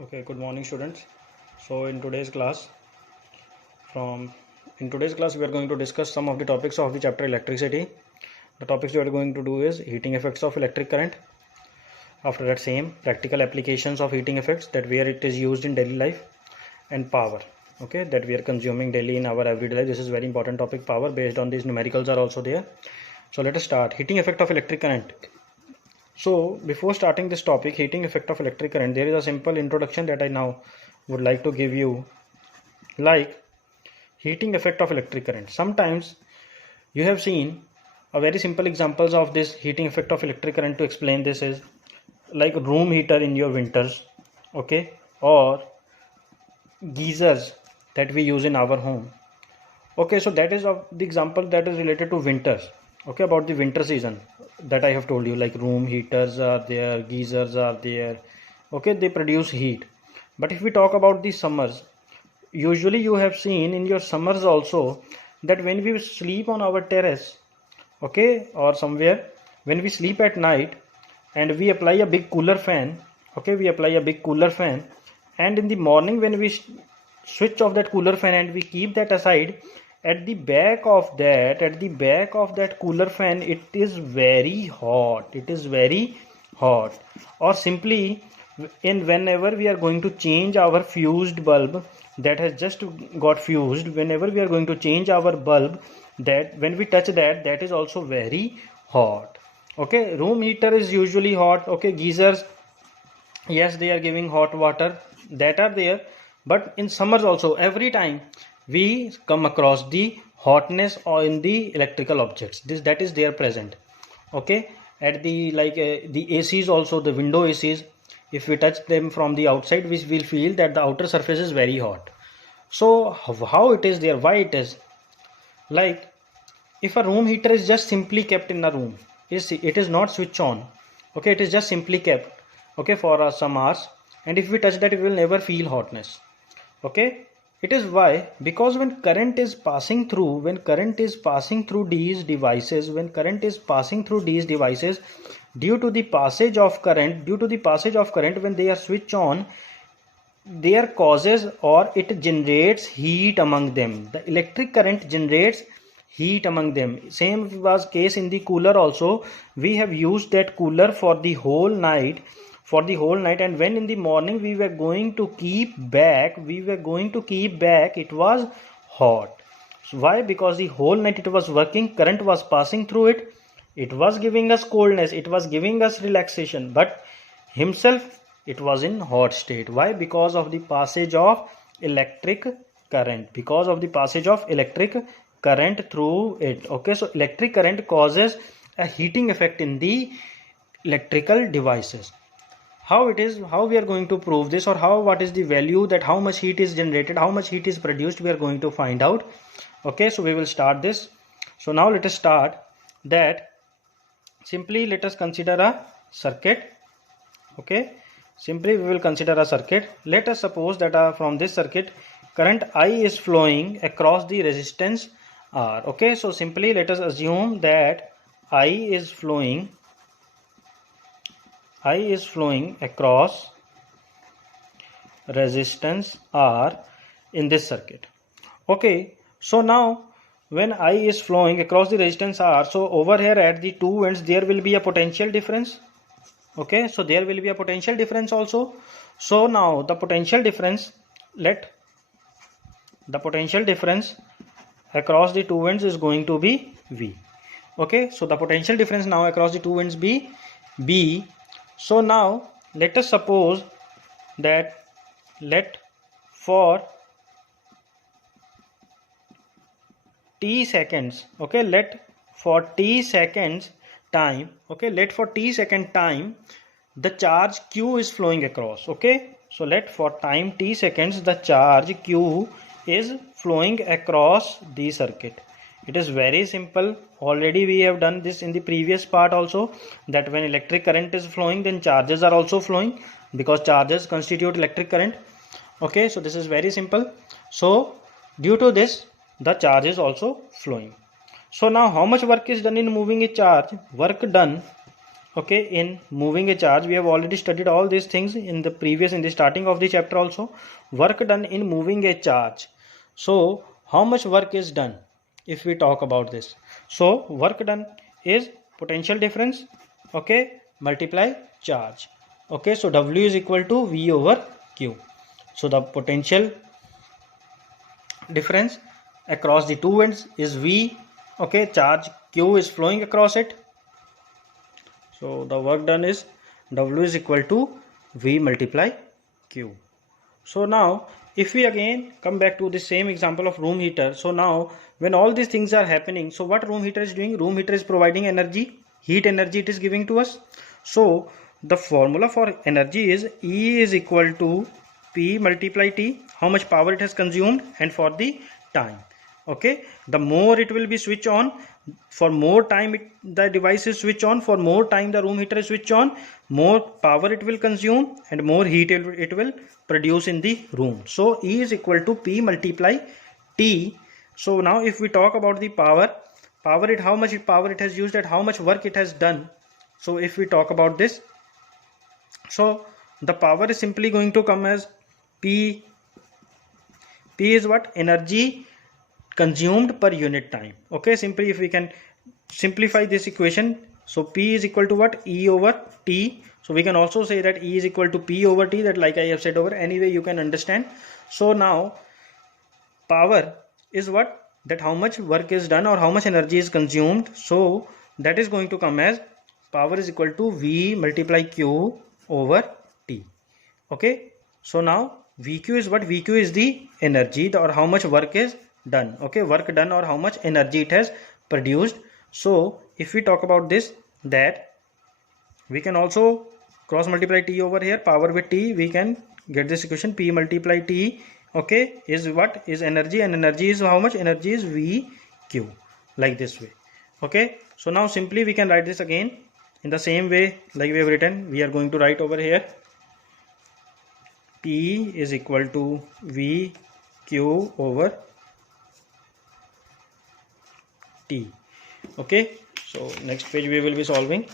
Okay, good morning students. So in today's class we are going to discuss some of the topics of the chapter electricity. The topics we are going to do is heating effects of electric current. After that, same practical applications of heating effects, that where it is used in daily life, and power, okay, that we are consuming daily in our everyday life. This is very important topic, power. Based on these, numericals are also there. So let us start. Heating effect of electric current. So before starting this topic, heating effect of electric current, there is a simple introduction that I now would like to give you. Like heating effect of electric current, sometimes you have seen a very simple examples of this heating effect of electric current. To explain this is like room heater in your winters, okay, or geysers that we use in our home. Okay, so that is of the example that is related to winters. Okay, about the winter season that I have told you, like room heaters are there, geysers are there. Okay, they produce heat. But if we talk about the summers, usually you have seen in your summers also that when we sleep on our terrace, okay, or somewhere, when we sleep at night and we apply a big cooler fan, okay, we apply a big cooler fan, and in the morning when we switch off that cooler fan and we keep that aside, at the back of that cooler fan, it is very hot, or simply in whenever we are going to change our fused bulb that has just got fused, whenever we are going to change our bulb, that when we touch that is also very hot. Okay, room heater is usually hot. Okay, geysers, yes, they are giving hot water, that are there. But in summers also, every time we come across the hotness or in the electrical objects, this that is there present. Okay, at the the ACs also, the window ACs, if we touch them from the outside, we will feel that the outer surface is very hot. So how it is there, why it is like, if a room heater is just simply kept in a room, it is not switch on, okay, it is just simply kept, okay, for some hours, and if we touch that, it will never feel hotness. Okay, it is why, because when current is passing through, these devices, due to the passage of current, when they are switched on, there causes or it generates heat among them. The electric current generates heat among them. Same was case in the cooler also. We have used that cooler for the whole night, and when in the morning we were going to keep back, it was hot. So why? Because the whole night it was working, current was passing through it, it was giving us coldness, it was giving us relaxation, but himself, it was in hot state. Why? Because of the passage of electric current, through it. Okay, so electric current causes a heating effect in the electrical devices. How it is, how we are going to prove this, or what is the value, that how much heat is generated, how much heat is produced, we are going to find out. Okay, so we will start this. So now let us start that. Simply let us consider a circuit. Okay, simply we will consider a circuit. Let us suppose that from this circuit, current I is flowing across the resistance R. Okay, so simply let us assume that I is flowing across resistance R in this circuit. Okay, so now when I is flowing across the resistance R, so over here at the two ends there will be a potential difference. Okay, so there will be a potential difference also. So now the potential difference, across the two ends is going to be V. Okay, so the potential difference now across the two ends be B. So now let us suppose that, for t seconds, okay, for t second time, the charge q is flowing across. Okay, so for time t seconds, the charge q is flowing across the circuit. It is very simple. Already we have done this in the previous part also, that when electric current is flowing, then charges are also flowing, because charges constitute electric current. Okay, so this is very simple. So due to this, the charge is also flowing. So now how much work is done in moving a charge? Work done, Okay, in moving a charge, we have already studied all these things in the starting of the chapter also. Work done in moving a charge. So how much work is done if we talk about this? So work done is potential difference, okay, multiply charge. Okay, so W is equal to V over Q. So the potential difference across the two ends is V. Okay, charge Q is flowing across it. So the work done is W is equal to V multiply Q. So now if we again come back to the same example of room heater. So now when all these things are happening, so what room heater is doing? Room heater is providing energy, heat energy it is giving to us. So the formula for energy is E is equal to P multiply T, how much power it has consumed, and for the time. Okay, the more it will be switch on, for more time the device is switch on, for more time the room heater is switch on, more power it will consume and more heat it will produce in the room. So E is equal to P multiply T. So now if we talk about the power it, how much power it has used and how much work it has done. So if we talk about this, so the power is simply going to come as P is what? Energy consumed per unit time. Okay, simply if we can simplify this equation, so P is equal to what? E over T. So we can also say that E is equal to P over T, that like I have said over, anyway you can understand. So now power is what? That how much work is done or how much energy is consumed. So that is going to come as power is equal to V multiply Q over T. Okay, so now VQ is what? VQ is the energy or how much work is done. Okay, work done or how much energy it has produced. So if we talk about this, that we can also cross multiply T over here, power with T, we can get this equation. P multiply T, okay, is what? Is energy, and energy is how much? Energy is VQ, like this way. Okay, so now simply we can write this again in the same way like we have written. We are going to write over here P is equal to VQ over T. Okay, so next page we will be solving.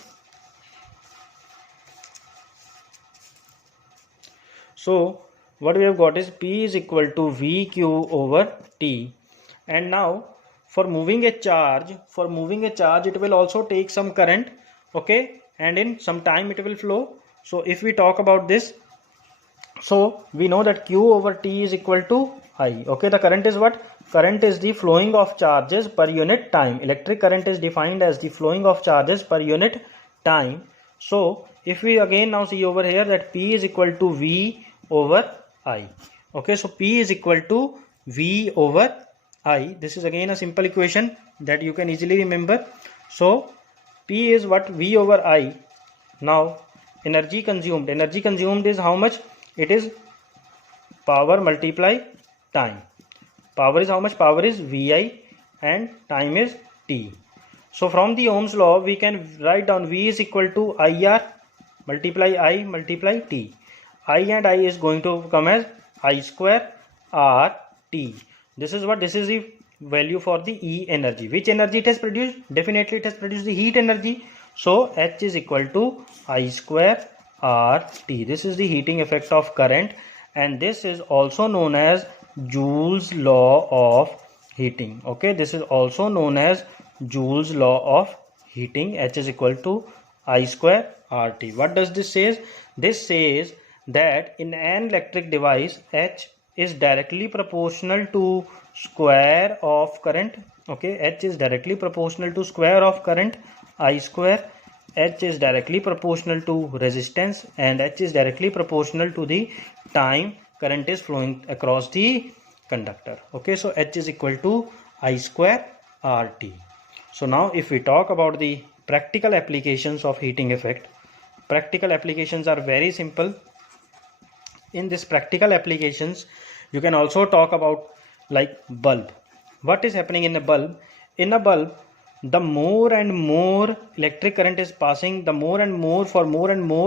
So what we have got is P is equal to VQ over T, and now for moving a charge it will also take some current, okay, and in some time it will flow. So if we talk about this, so we know that Q over T is equal to I. Okay, the current is what? Current is the flowing of charges per unit time. Electric current is defined as the flowing of charges per unit time. So if we again now see over here that P is equal to V over I. Okay, so P is equal to V over I. This is again a simple equation that you can easily remember. So P is what? V over I. Now energy consumed is how much? It is power multiply time. Power is how much? Power is Vi and time is T. So from the Ohm's law we can write down V is equal to IR multiply I multiply T. I and I is going to come as I square R T. This is what? This is the value for the E energy. Which energy it has produced? Definitely it has produced the heat energy. So H is equal to I square R T. This is the heating effect of current, and this is also known as Joule's law of heating. Okay, this is also known as Joule's law of heating. H is equal to I square RT. What does this say? This says that in an electric device, H is directly proportional to square of current. Okay, H is directly proportional to square of current I square. H is directly proportional to resistance, and H is directly proportional to the time current is flowing across the conductor. Okay, so H is equal to I square RT. So now if we talk about the practical applications of heating effect, practical applications are very simple. In this practical applications, you can also talk about like bulb. What is happening in a bulb? In a bulb, the more and more electric current is passing, the more and more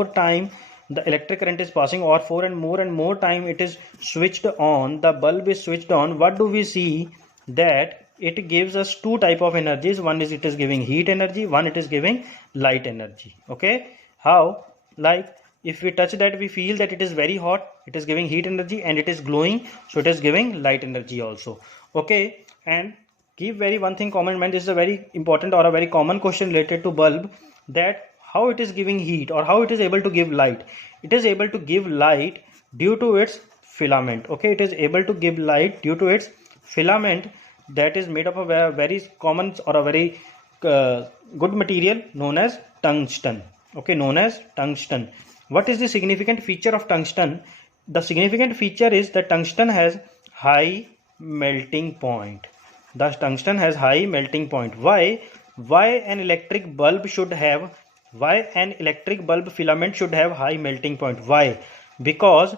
time the electric current is passing, or for and more time it is switched on, the bulb is switched on. What do we see? That it gives us two type of energies. One is it is giving heat energy, one it is giving light energy. Okay, how? Like if we touch that, we feel that it is very hot, it is giving heat energy, and it is glowing, so it is giving light energy also. Okay, and keep very one thing common man, this is a very important or a very common question related to bulb, that how it is giving heat or how it is able to give light. It is able to give light due to its filament. Okay, it is able to give light due to its filament, that is made up of a very common or a very good material known as tungsten. Okay, known as tungsten. What is the significant feature of tungsten? The significant feature is that tungsten has high melting point. The tungsten has high melting point. Why an electric bulb should have, why an electric bulb filament should have high melting point? Why? Because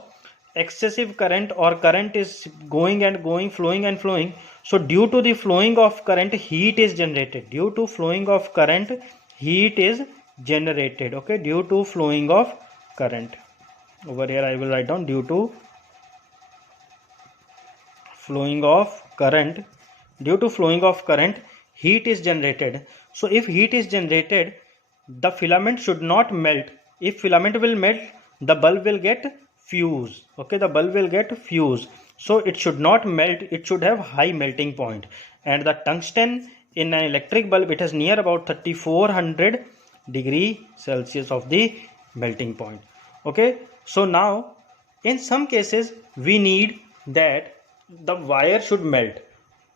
excessive current or current is going and going, flowing and flowing. So due to the flowing of current, heat is generated. Due to flowing of current, heat is generated. Okay, due to flowing of current. Over here I will write down due to flowing of current. Due to flowing of current, heat is generated. So if heat is generated, the filament should not melt. If filament will melt, the bulb will get fuse. Okay, the bulb will get fuse. So it should not melt, it should have high melting point. And the tungsten in an electric bulb, it has near about 3400 degree Celsius of the melting point. Okay, so now in some cases we need that the wire should melt.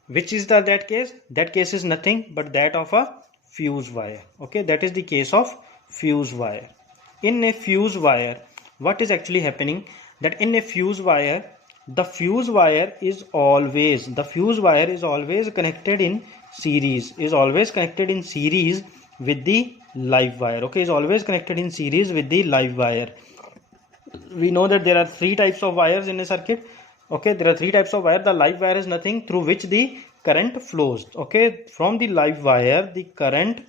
Which is that case? That case is nothing but that of a fuse wire. Okay, that is the case of fuse wire. In a fuse wire, what is actually happening, that in a fuse wire, the fuse wire is always connected in series, with the live wire. Okay, is always connected in series with the live wire. We know that there are three types of wires in a circuit. Okay, there are three types of wire. The live wire is nothing through which the current flows. Okay, from the live wire the current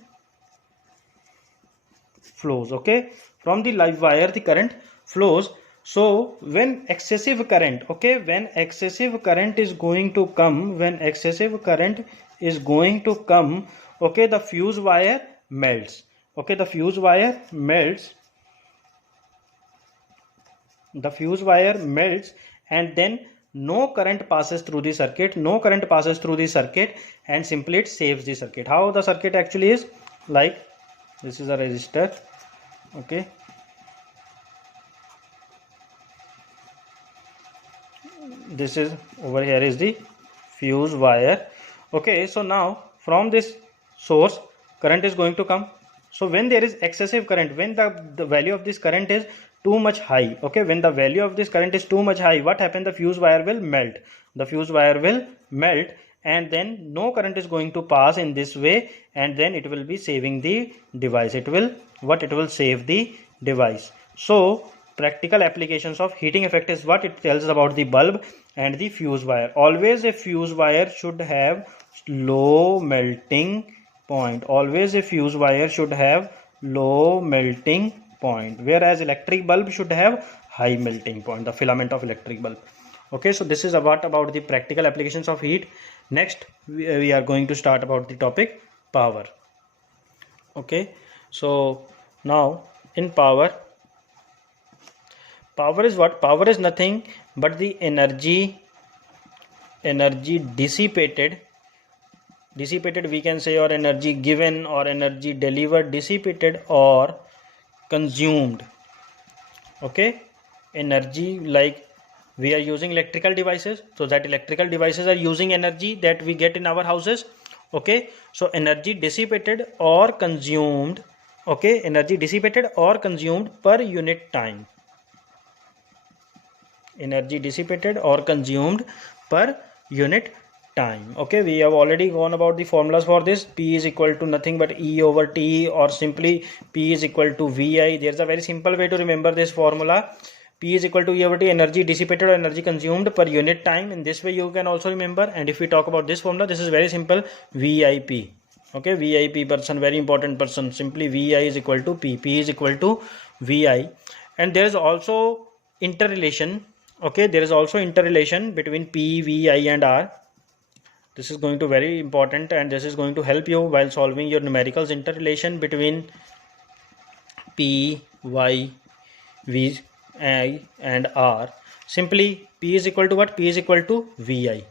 flows. Okay, from the live wire the current flows. So when excessive current, okay, when excessive current is going to come, okay, the fuse wire melts. Okay, the fuse wire melts, and then no current passes through the circuit, and simply it saves the circuit. How the circuit actually is, like this is a resistor. Okay, this is over here is the fuse wire. Okay, so now from this source current is going to come. So when there is excessive current, when the value of this current is too much high, okay, when the value of this current is too much high, what happens? The fuse wire will melt. And then no current is going to pass in this way, and then it will be saving the device. It will save the device. So practical applications of heating effect is what it tells us about the bulb and the fuse wire. Always a fuse wire should have low melting point. Whereas electric bulb should have high melting point, the filament of electric bulb. Okay, so this is about the practical applications of heat. Next we are going to start about the topic power. Okay, so now in power is what? Power is nothing but the energy dissipated, we can say, or energy given or energy delivered, dissipated or consumed. Okay, energy, like we are using electrical devices, so that electrical devices are using energy that we get in our houses. Okay, so energy dissipated or consumed. Okay, energy dissipated or consumed per unit time. Energy dissipated or consumed per unit time. Okay, we have already gone about the formulas for this. P is equal to nothing but E over T, or simply P is equal to VI. There's a very simple way to remember this formula. P is equal to E over T, energy dissipated or energy consumed per unit time. In this way you can also remember. And if we talk about this formula, this is very simple, VIP. Okay, VIP person, very important person. Simply VI is equal to P. P is equal to VI. And there is also interrelation. Okay, there is also interrelation between P, VI and R. This is going to very important, and this is going to help you while solving your numericals interrelation between P, Y, V, I and R. Simply P is equal to what? P is equal to VI.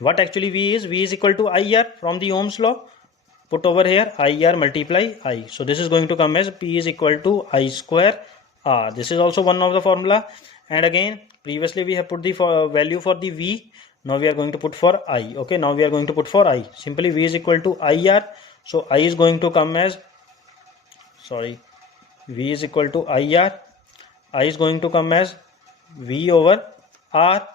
What actually V is? V is equal to IR from the Ohm's law. Put over here IR multiply I. So this is going to come as P is equal to I square R. This is also one of the formula. And again, previously we have put the value for the V. Now we are going to put for I. Okay, now we are going to put for I. Simply V is equal to IR. So I is going to come as, V is equal to IR. I is going to come as V over R.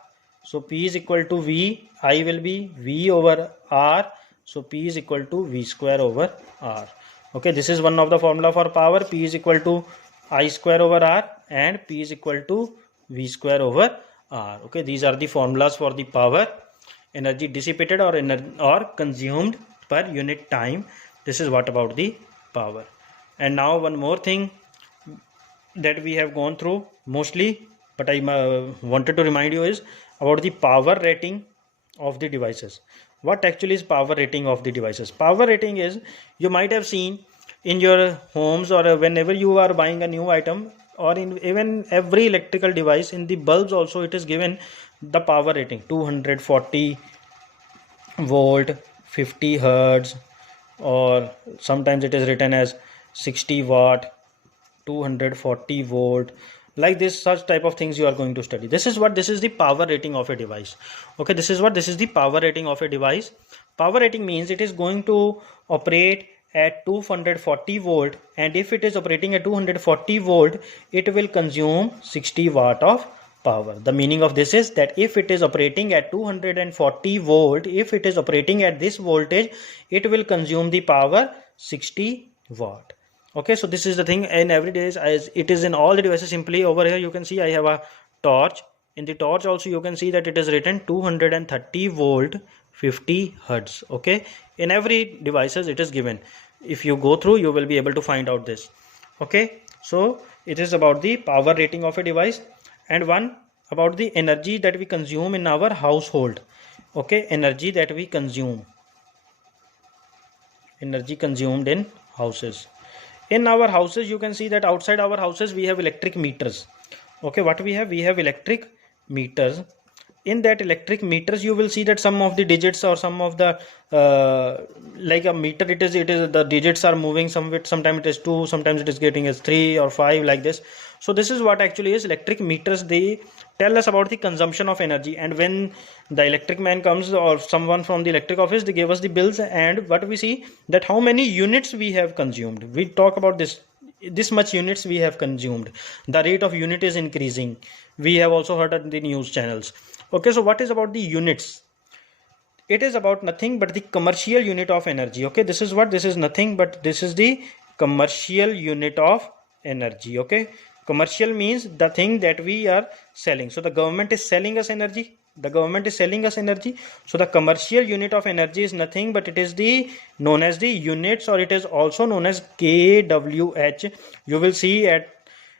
So P is equal to V. I will be V over R. So P is equal to V square over R. Okay, this is one of the formula for power. P is equal to I square over R and P is equal to V square over R. Okay, these are the formulas for the power, energy dissipated or consumed per unit time. This is what about the power. And now one more thing that we have gone through mostly, but I wanted to remind you is about the power rating of the devices. What actually is power rating of the devices? Power rating is, you might have seen in your homes or whenever you are buying a new item, or in even every electrical device, in the bulbs also it is given the power rating: 240 volt, 50 hertz, or sometimes it is written as 60 watt, 240 volt, like this. Such type of things you are going to study. This is the power rating of a device. Okay, this is the power rating of a device. Power rating means it is going to operate at 240 volt, and if it is operating at 240 volt, it will consume 60 watt of power. The meaning of this is that if it is operating at 240 volt, if it is operating at this voltage, it will consume the power 60 watt. Okay, so this is the thing in every day, as it is in all the devices. Simply over here you can see I have a torch. In the torch also you can see that it is written 230 volt, 50 hertz. Okay, in every devices it is given. If you go through, you will be able to find out this. Okay, so it is about the power rating of a device. And one about the energy that we consume in our household. Okay, energy that we consume, energy consumed in houses. In our houses, you can see that outside our houses we have electric meters. Okay, what we have electric meters. In that electric meters, you will see that some of the digits or some of the like a meter, it is the digits are moving. Sometimes it is 2, sometimes it is getting as 3 or 5, like this. So this is what actually is electric meters. They tell us about the consumption of energy, and when the electric man comes or someone from the electric office, they give us the bills, and what we see that how many units we have consumed. We talk about this much units we have consumed. The rate of unit is increasing. We have also heard on the news channels. Okay, so what is about the units? It is about nothing but the commercial unit of energy. Okay, this is nothing but this is the commercial unit of energy. Okay, commercial means the thing that we are selling. So the government is selling us energy. So the commercial unit of energy is nothing but it is known as the units, or it is also known as kWh. You will see at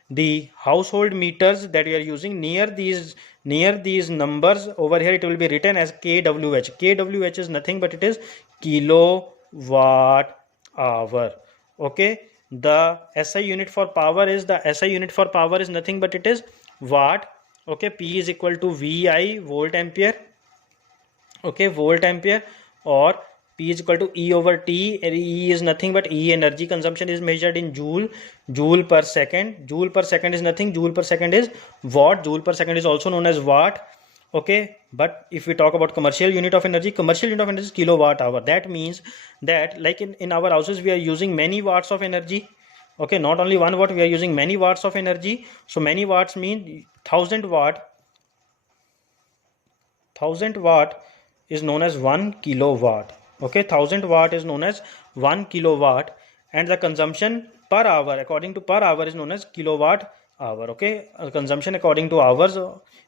the household meters that we are using, near these numbers over here, it will be written as kWh. kWh is nothing but it is kilowatt hour. Okay, the SI unit for power is nothing but it is watt. Okay, P is equal to VI, volt ampere. Okay, volt ampere, or P is equal to E over T. E is nothing but E, energy consumption, is measured in joule per second. Joule per second is nothing. Joule per second is watt. Joule per second is also known as watt. Okay, but if we talk about commercial unit of energy is kilowatt hour. That means that like in our houses we are using many watts of energy. Okay, not only 1 watt, we are using many watts of energy. So many watts mean 1000 watt. 1000 watt is known as 1 kilowatt. Okay, 1000 watt is known as 1 kilowatt, and the consumption per hour according to per hour is known as kilowatt hour. Okay, consumption according to hours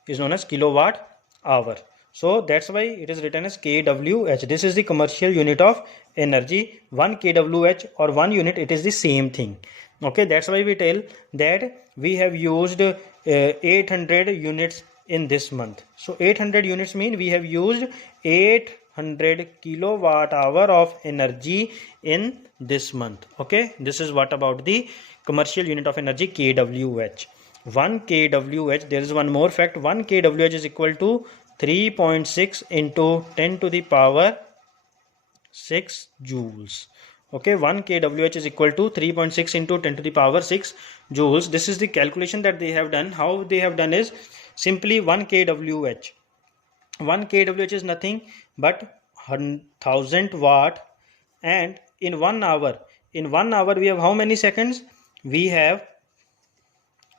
is known as kilowatt hour. So that's why it is written as kWh. This is the commercial unit of energy. 1 kWh or 1 unit, it is the same thing. Okay, that's why we tell that we have used 800 units in this month. So 800 units mean we have used 8 200 kilowatt hour of energy in this month. Okay, this is what about the commercial unit of energy, kWh. 1 kWh, there is one more fact, 1 kWh is equal to 3.6 into 10 to the power 6 joules. Okay, 1 kWh is equal to 3.6 into 10 to the power 6 joules. This is the calculation that they have done. How they have done is simply 1 kWh. 1 kWh is nothing but 1000 watt, and in 1 hour, we have how many seconds? We have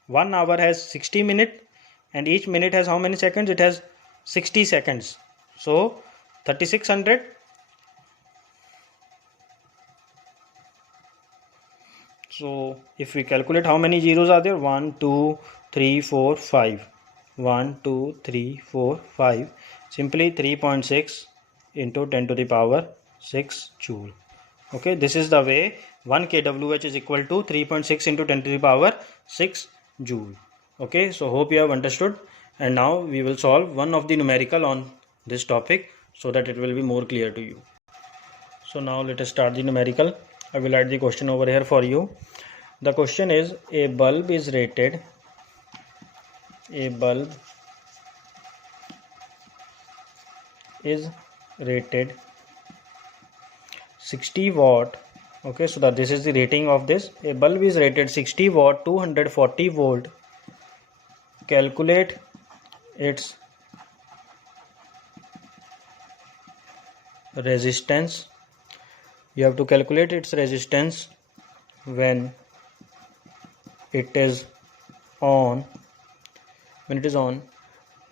1 hour has 60 minutes, and each minute has how many seconds? It has 60 seconds. So 3600. So if we calculate how many zeros are there, 1 2 3 4 5, 1 2 3 4 5, simply 3.6 into 10 to the power 6 joule. Okay, this is the way 1 kWh is equal to 3.6 into 10 to the power 6 joule. Okay, so hope you have understood, and now we will solve one of the numerical on this topic so that it will be more clear to you. So now let us start the numerical. I will write the question over here for you. The question is, a bulb is rated 60 watt. Okay, so that this is the rating of this. A bulb is rated 60 watt, 240 volt. Calculate its resistance. You have to calculate its resistance when it is on.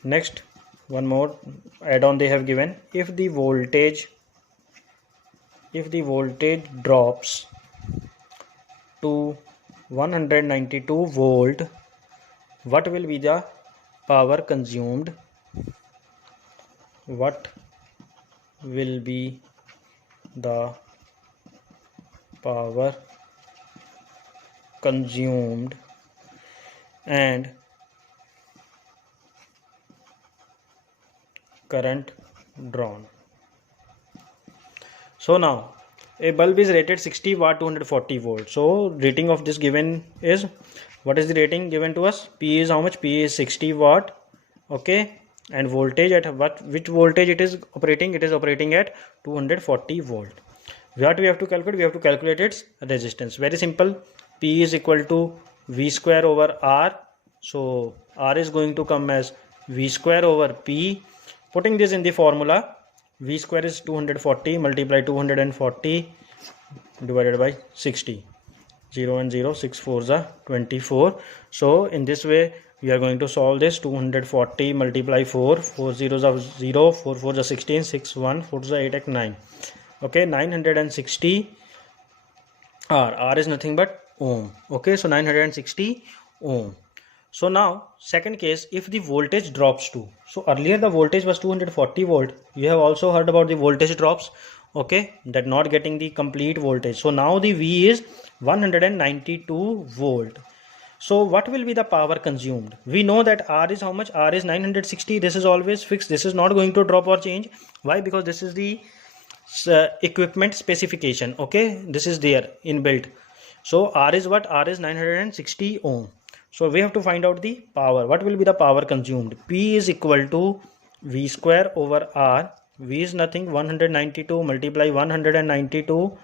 Next, one more add on they have given. If the voltage drops to 192 volt, what will be the power consumed? What will be the power consumed and current drawn? So now a bulb is rated 60 watt, 240 volt. So rating of this given is, what is the rating given to us? P is how much? P is 60 watt. Okay, and voltage at which voltage it is operating? It is operating at 240 volt. What we have to calculate? We have to calculate its resistance. Very simple. P is equal to V square over R. So R is going to come as V square over P. Putting this in the formula, V square is 240 multiply 240 divided by 60. 0 and 0, 6 4s are 24. So in this way we are going to solve this. 240 multiply 4, 4 zeros are 0, 4 4s are 16, 6 1, 4 is 8 9. Okay, 960 R is nothing but ohm. Okay, so 960 ohm. So now second case, if the voltage drops to, so earlier the voltage was 240 volt. You have also heard about the voltage drops. Okay, that not getting the complete voltage. So now the V is 192 volt. So what will be the power consumed? We know that R is how much? R is 960. This is always fixed. This is not going to drop or change. Why? Because this is the equipment specification. Okay, this is there inbuilt. So R is what? R is 960 ohm. So we have to find out the power. What will be the power consumed? P is equal to V square over R. V is nothing, 192 multiply 192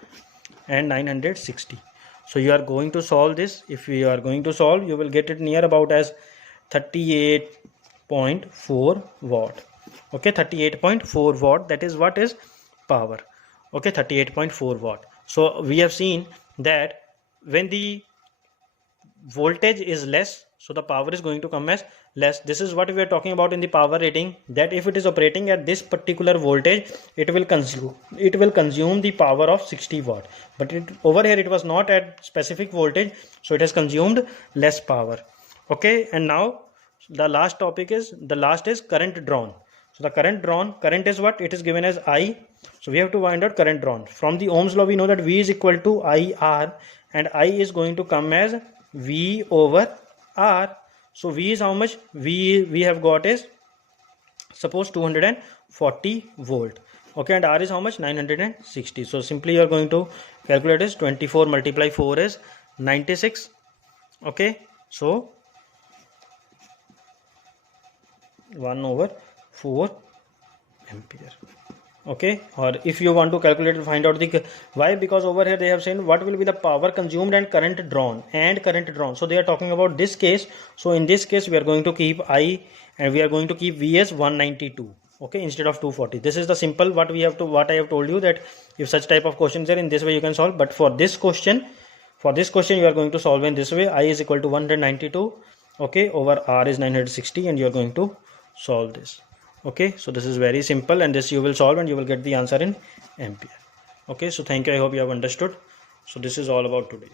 and 960. So you are going to solve this. If you are going to solve, you will get it near about as 38.4 watt. Okay, 38.4 watt, that is what is power. Okay, 38.4 watt. So we have seen that when the voltage is less, so the power is going to come as less. This is what we are talking about in the power rating, that if it is operating at this particular voltage, it will consume the power of 60 watt. But over here it was not at specific voltage, so it has consumed less power. Okay, and now the last is current drawn. So the current is what? It is given as I. So we have to find out current drawn. From the Ohm's law we know that V is equal to IR, and I is going to come as V over R. So V is how much? We have got is suppose 240 volt. Okay, and R is how much? 960. So simply you are going to calculate is 24 multiply 4 is 96. Okay, so 1/4 ampere. Okay, or if you want to calculate and find out the why, because over here they have said what will be the power consumed and current drawn so they are talking about this case. So in this case we are going to keep I and we are going to keep V as 192, okay, instead of 240. This is the simple what I have told you, that if such type of questions are in this way you can solve. But for this question you are going to solve in this way. I is equal to 192, okay, over R is 960, and you are going to solve this. Okay, so this is very simple, and this you will solve and you will get the answer in ampere. Okay, so thank you. I hope you have understood. So this is all about today.